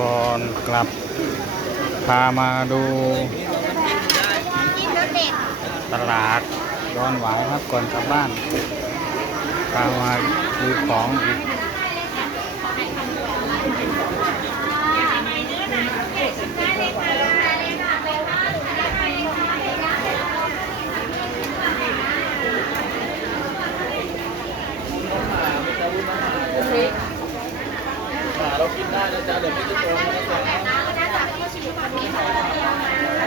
ก่อนกลับ พามาดูตลาดย้อนหวายครับก่อนกลับบ้าน พามาดูของอีก เรากินได้นะจ๊ะเดี๋ยวไม่ต้องโกงนะจ๊ะ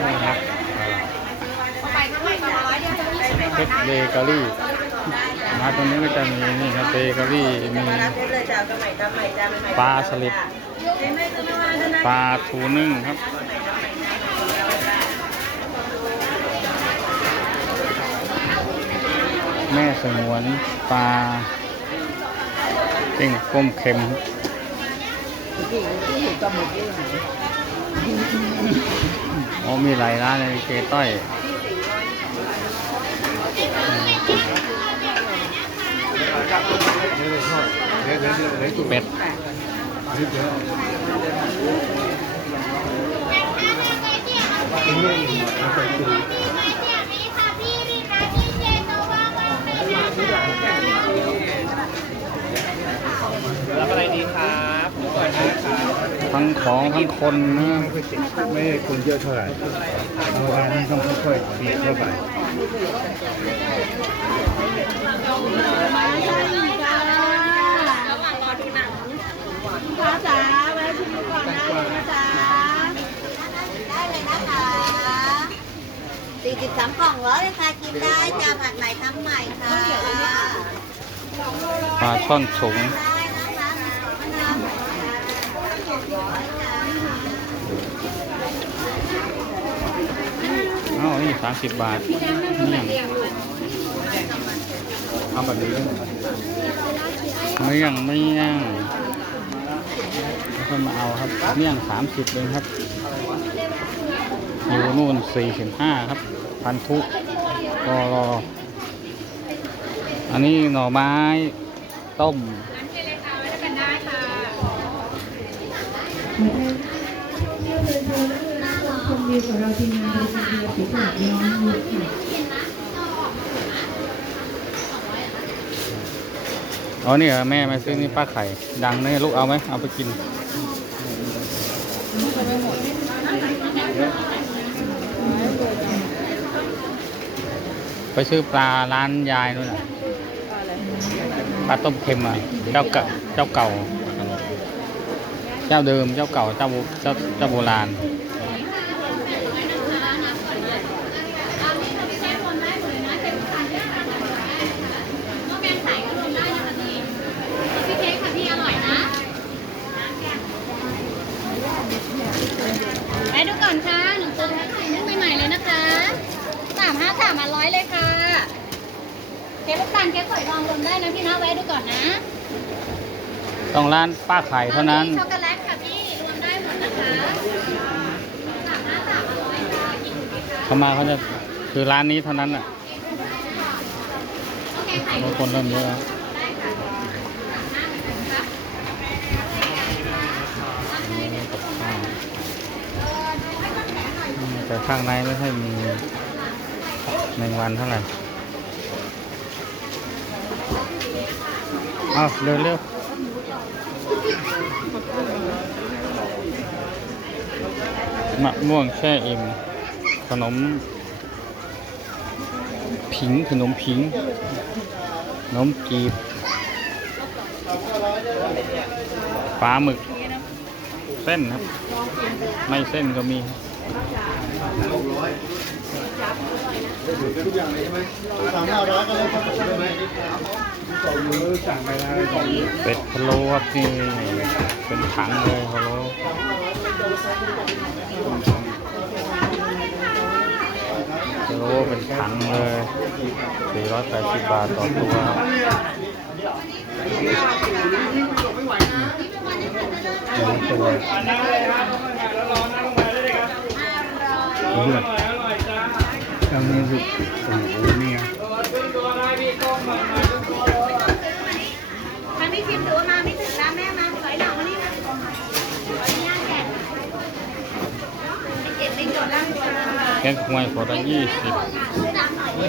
นี่ครับเพชรเบเกอรี่มาตรงนี้ก็จะมีนี่ครับเบเกอรี่มีปลาสลิดปลาทูนึ่งครับแม่สงวนปลาเต้งก้มเค็มครับ อ๋อมีหลายร้านในเกต้อยเป็ด รับอะไรดีครับเปิดนะครับทั้งของทั้งคนนะไม่ได้คนเยอะเท่าไหร่เมื่อวานนี้ต้องค่อยๆบีบเข้าไปฟ้าจ๋าแวะชิมก่อนได้เลยนะจ๊ะได้เลยนะคะสี่สิบสามกล่องร้อยเลยค่ะกินได้จ้าผัดใหม่ทำใหม่ค่ะปลาช่อนถุง ได้นะคะมะนาวร้อยจ้า อ้าวนี่ สามสิบบาทเนี่ยเอาแบบนี้ไม่ยังไม่ยังแล้วค่อยมาเอาครับเมี่ยงสามสิบเองครับอยู่นู่นสี่สิบห้าครับ พันธุก็รออันนี้หน่อไม้ ต้มชม วิวของเราทีมงานบริษัทเรือสีตลาดย้อนยุคค่ะอ๋อนี่เหรอแม่มาซื้อนี่ป้าไข่ ดังเนี่ยลูกเอาไหมเอาไปกินไปซื้อปลาร้านยายนู่นน่ะปลาต้มเค็มอะเจ้าเก่าเจ้าเก่า เจ้าเดิมเจ้าเก่าเจ้าเจ้าเจ้าโบราณ พี่เค้กค่ะพี่อร่อยนะไปดูก่อนค่ะหนึ่งตัวแพ็คไข่นึ่งใหม่ๆเลยนะคะสามห้าสามมาร้อยเลยค่ะเค้กลูกตาลเค้กฝอยทองรวมได้นะพี่นะแวะดูก่อนนะต้องร้านป้าไข่เท่านั้น ช็อกโกแลตค่ะพี่ รวมได้หมดนะคะสามห้าสามมาร้อยค่ะกินไหมคะเขามาเขาจะคือร้านนี้เท่านั้นอะโอเคไข่บางคนเริ่มเยอะแล้วได้ค่ะสามห้าเหมือนกันครับอืมแต่ข้างในไม่ค่อยมี แมงวันเท่าไหร่เอาเร็วเร็วมะม่วงแช่อิ่มขนม ผิงขนมผิงขนมจีบปลาหมึก เส้นครับ ไม่เส้นก็มีครับ สามห้าร้อยก็เลยครับได้ไหมสองมือสั่งไปแล้วสองมือเป็ดพะโล้ครับนี่เป็นถังเลยพะโล้พะโล้เป็นถังเลย480บาทต่อตัวครับหนึ่งตัวเลือด trong những dục cùng của mẹ Cái ngoài có ra 20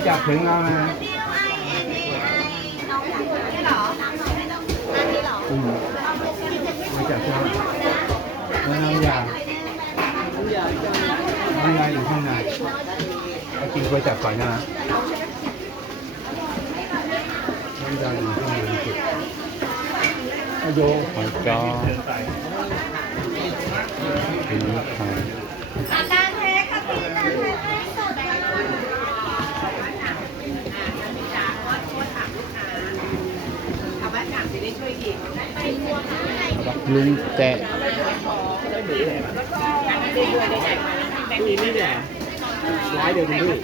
จับถึงเอานะ Ừ. Mà chả sao Nó nấu già Nó ngay ở trong này ำยาน้ำยาอยู่ข้างในเอากินก๋วยจับก่อนนะน้ำยาอยู่ข้างในสุดเอาโยหอยจอถึงไข่จานเทค่ะพี่จานเทให้สดลุงแกะมีนี่เนี่ย ร้อยเดียวคุณพี่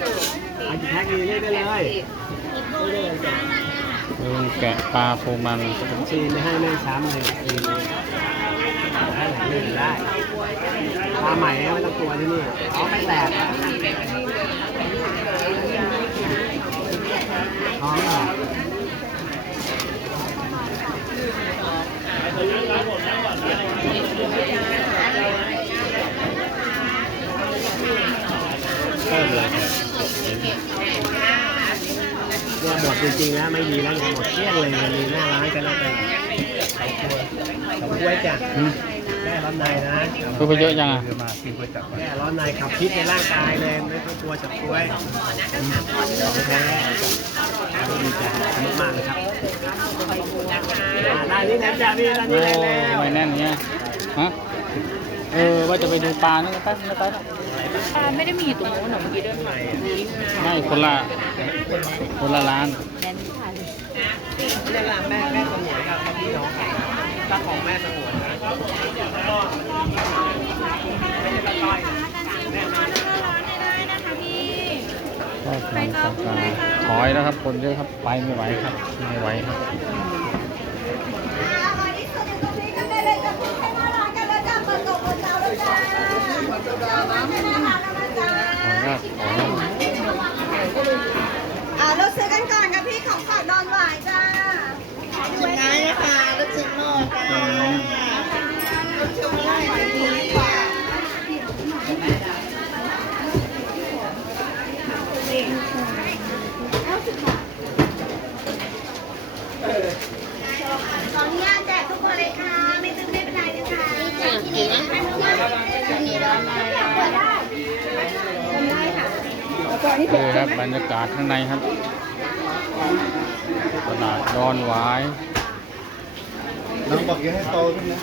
อันกี่แพ็คนี้เรียกได้เลยลุงแกะปลาโฟมันซีนไม่ให้แม่ซ้ำเลยซีนให้หลายเรื่องได้ปลาใหม่ไม่ต้องกลัวที่นี่เอาไม่แตกท้องอะ เพิ่มเลย เนี่ยหมด จริงแล้วไม่มีแล้วหมดเกลี้ยงเลยมีหน้าร้านกันแล้วกันเขากลัวเขากลัวจ้ะแก้ร้อนในนะคือไปเยอะยังอะเดี๋ยวมากินก๋วยจับก่อนแก้ร้อนในขับพิษในร่างกายเลยไม่ต้องกลัวจับกล้วยของแท้ดีใจมากๆเลยครับอ่าได้นี่แหละจ้าพี่ได้โอ้นี่เลยแล้วไม่แน่นเนี่ยฮะเออว่าจะไปดูปลานี่ก็ไปไม่ไปปลาไม่ได้มีตรงโน้นหรอเมื่อกี้เดินมาไม่คนละคนละร้าน เรียกร้านแม่แม่สมุนครับพี่น้องถ้าของแม่สมุนนะไม่ใช่ปลาต้อยนะแม่น้อยก็ทำสกาถอยแล้วครับ คนเยอะครับ ไปไม่ไหวครับ ไม่ไหวครับ นี่ครับบรรยากาศข้างในครับตลาดดอนหวายน้องบอกอย่าให้โตขึ้นนะ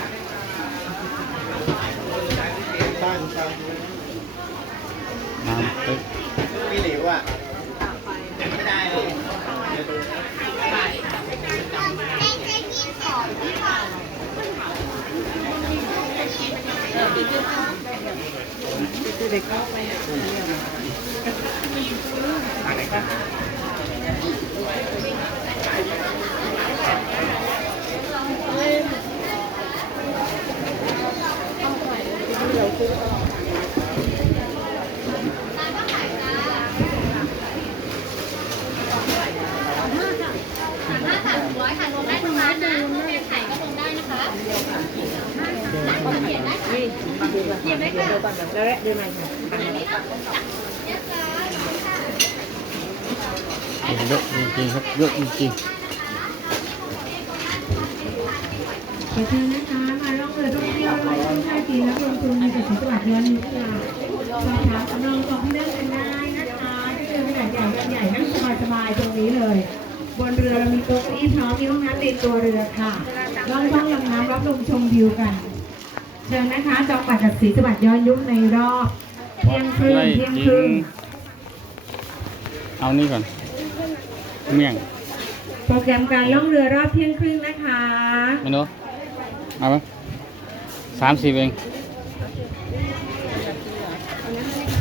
ตั้งตั้งน้ำตึ๊กพี่หลิวอะไม่ได้เลยถ้าสามร้อยค่ะลงได้ทุกร้านนะถ้าเป็นไข่ก็ลงได้นะคะ เขียนได้ค่ะเขียนได้ค่ะแล้วเดินมาค่ะ เยอะจริงๆครับเยอะจริงขอเชิญนะคะมาล่องเรือท่องเที่ยวไร่ท่าจีนและลงทุนในจังหวัดย้อนยุคค่ะสอบถามสำรองของที่นั่งกันได้นะคะที่เรือขนาดใหญ่กันใหญ่นั่งสบายๆตรงนี้เลย บนเรือเรามีโต๊ะเก้าอี้พร้อมมีห้องน้ำในตัวเรือค่ะล่องท่องลำน้ำรับลมชมวิวกัน เชิญนะคะจองบัตรกับสีจังหวัดย้อนยุคในรอบเที่ยงครึ่ๆงไล่เที่ยงจคริรึ่งงเอานี่ก่อน เมี่ยง โปรแกรมการล่องเรือรอบเที่ยงครึ่งนะคะไม่รู้เอาไหมสามสิบเอง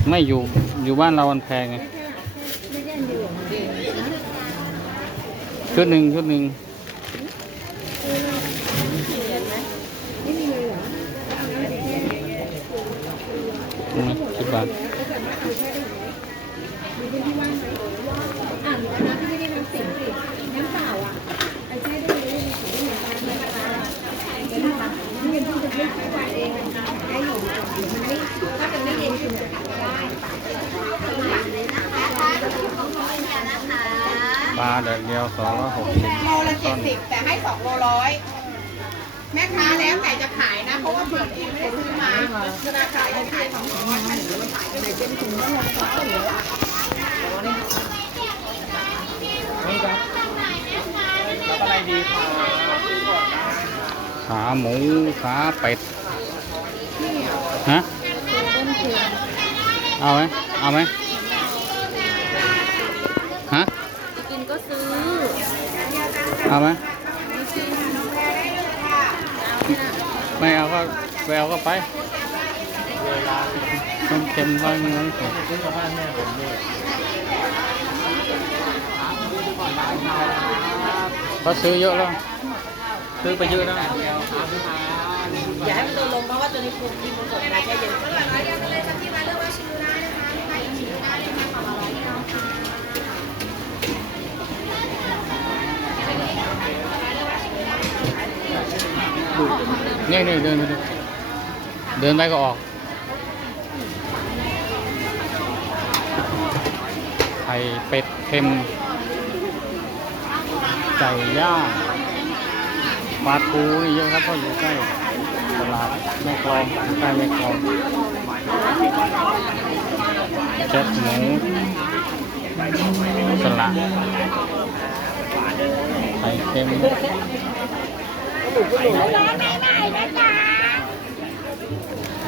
ไม่อยู่ อยู่บ้านเรามันแพงไง ชุดหนึ่งชุดหนึ่งอืมสิบบาท ปลาแดดเดียวสองร้อยหกสิบโลละเจ็ดสิบแต่ให้สองโลร้อยแม่ค้าแล้วแต่จะขายนะ เพราะว่าเบื่อไม่ได้ซื้อมาธนาคารจะขายสองร้อยมันขายเยเป็นถุงละหกร้อยเหลือนี่ครับอะไรดีครับ ขาหมูขาเป็ดฮะเอาไหมเอาไหมฮะกินก็ซื้อเอาไหมไม่เอาก็ไปเอาก็ไปต้มเค็มร้อยเงินก็ซื้อเยอะแล้ว ซื้อไปเยอะแล้วอย่าให้มันโดนลมเพราะว่าตัวนี้ปรุงกินมันสดมาแค่เย็นนี่นี่เดินไปดิเดินไปก็ออกไข่เป็ดเค็มไก่ย่าง ปลาทูนี่เยอะครับเพราะอยู่ใกล้ตลาดแม่กลองใกล้แม่กลองเจ็ดหมูสลัดไข่เค็ม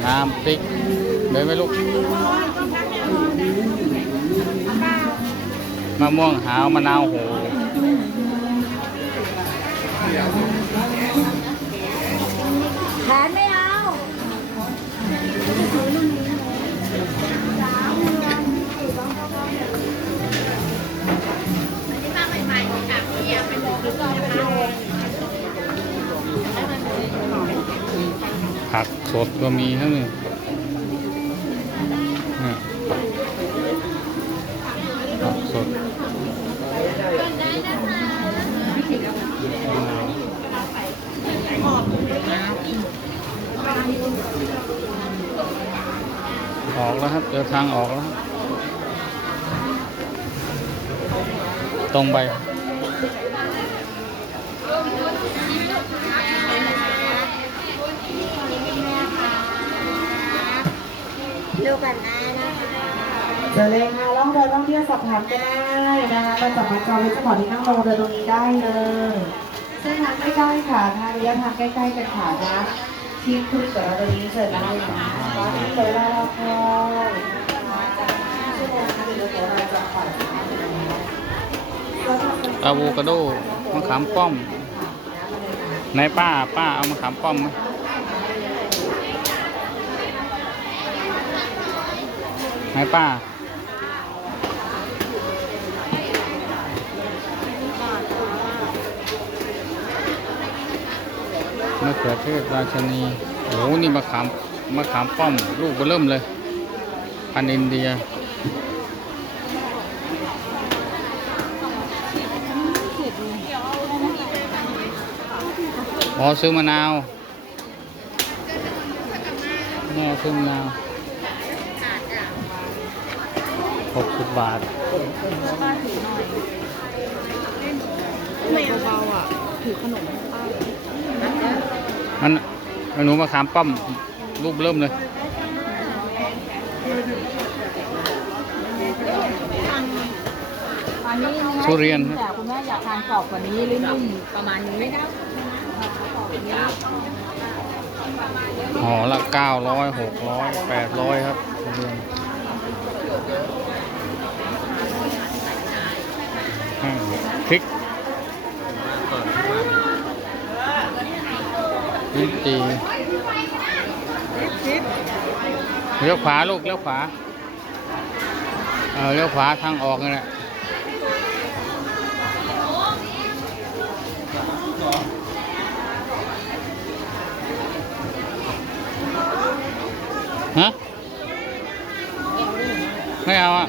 น้ำพริกเดินไหมลูกมะม่วงหาวมะนาวโห แผนไม่เอาผักสดก็มีทั้งนี้ ออกแล้วครับเจอทางออกแล้ว ตรงไปดูกันนะคะเจอเลยค่ะล่องเรือท่องเที่ยวสอบถามก็ได้นะคะมาจากมาจอวิสปอร์ตที่นั่งลงเรือตรงนี้ได้เลยเส้นทางใกล้ๆค่ะทางระยะทางใกล้ๆกันค่ะนะ ที่คุณกับเราตรงนี้เจอได้นะคะตอนนี้เลยเราพอชั่วโมงนะเดี๋ยวเราจะปล่อยอะโวคาโดมะขามป้อมไหนป้าป้าเอามะขามป้อมไหมไหนป้า มะเขือเทศราชนีโอ้โหนี่มะขามมะขามป้อม ลูกเบอเริ่มเลย พันอินเดีย อ๋อซื้อมะนาวแม่ซื้อมะนาวหกสิบบาทไม่เอาเบาอะ ถือขนม มันมันหนูมาขามป้อมรูปเริ่มเลยตอนนี้ทุเรียน แต่คุณแม่อยากทานกรอบกว่านี้หรือนุ่มประมาณนี้ไม่ได้ห่อละเก้าร้อยหกร้อยแปดร้อยครับทุเรียนอืมพริก ลิ้นจีเลี้ยวขวาลูกเลี้ยวขวาเออเลี้ยวขวาทางออกนี่แหละฮะไม่เอาอะ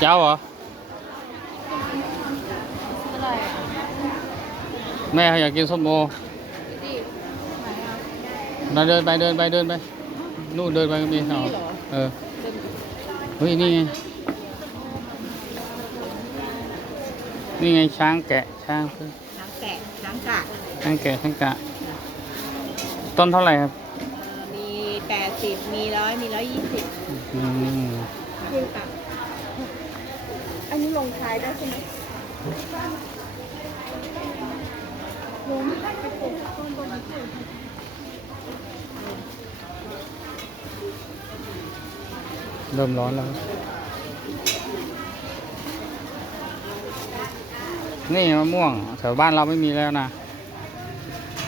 เจ้าเหรอ แม่เขาอยากกินส้มโอเราเดินไปเดินไปเดินไป นู่นเดินไปก็มีเอาเออเฮ้ยนี่ไง นี่ไงช้างแกะช้างช้างแกะช้างกะช้างแกะช้างกะ ต้นเท่าไหร่ครับ มีแปดสิบมีร้อยมีร้อยยี่สิบอืมอันนี้ลงท้ายได้ใช่ไหม เริ่มร้อนแล้ว นี่มะม่วงแถวบ้านเราไม่มีแล้วนะ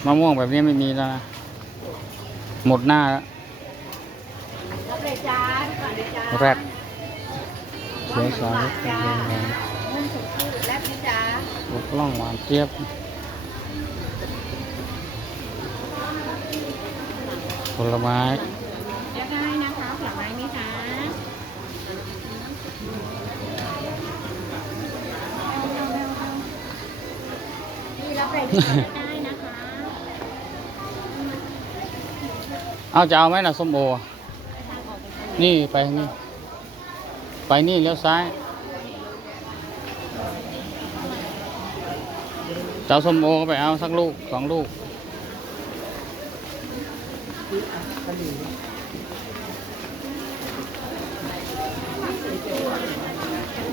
มะม่วงแบบนี้ไม่มีแล้วนะ หมดหน้าแล้วรับเลยจ้าก่อนเลยจ้าแรดเขียวสายเขียวสายเงินสดชื่อแรดนะจ้าลูกล่องหวานเจี๊ยบ ลไม้เลือกได้นะคะผลไม้ไหมคะนี่รับเลยเลือกได้นะคะเอาจะเอาไหมนะส้มโอ นี่ไปทางนี้ไปนี่เลี้ยวซ้ายจะเอาส้มโอก็ไปเอาสักลูกสองลูก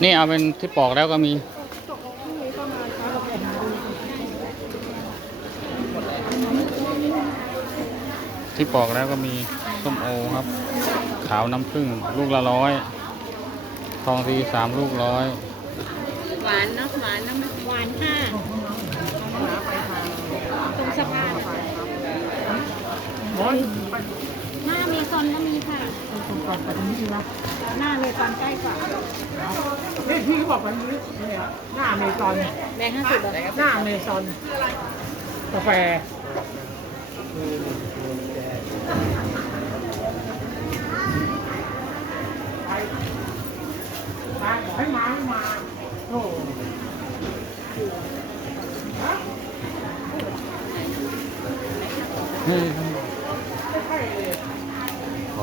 นี่เอาเป็นที่ปอกแล้วก็มีที่ปอกแล้วก็มีส้มโอครับ ขาวน้ำผึ้งลูกละร้อยทองดีสามลูกร้อยหวานเนาะหวานน้ำหวานค่ะตรงสะพานหน้าเมซอนก็มีค่ะ ตรงกันตรงนี้นะหน้าเมซอนใกล้กว่านี่พี่เขาบอกไปนี้เนี่ยหน้าเมซอนแบงค์ห้าสิบหน้าเมซอนกาแฟไปไปบอให้มาไม่มาโอ้ขอ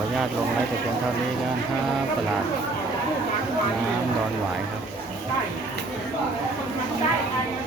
อนุญาตลงไลฟ์แต่เพียงเท่านี้กันครับตลาดน้ำดอนหวายครับ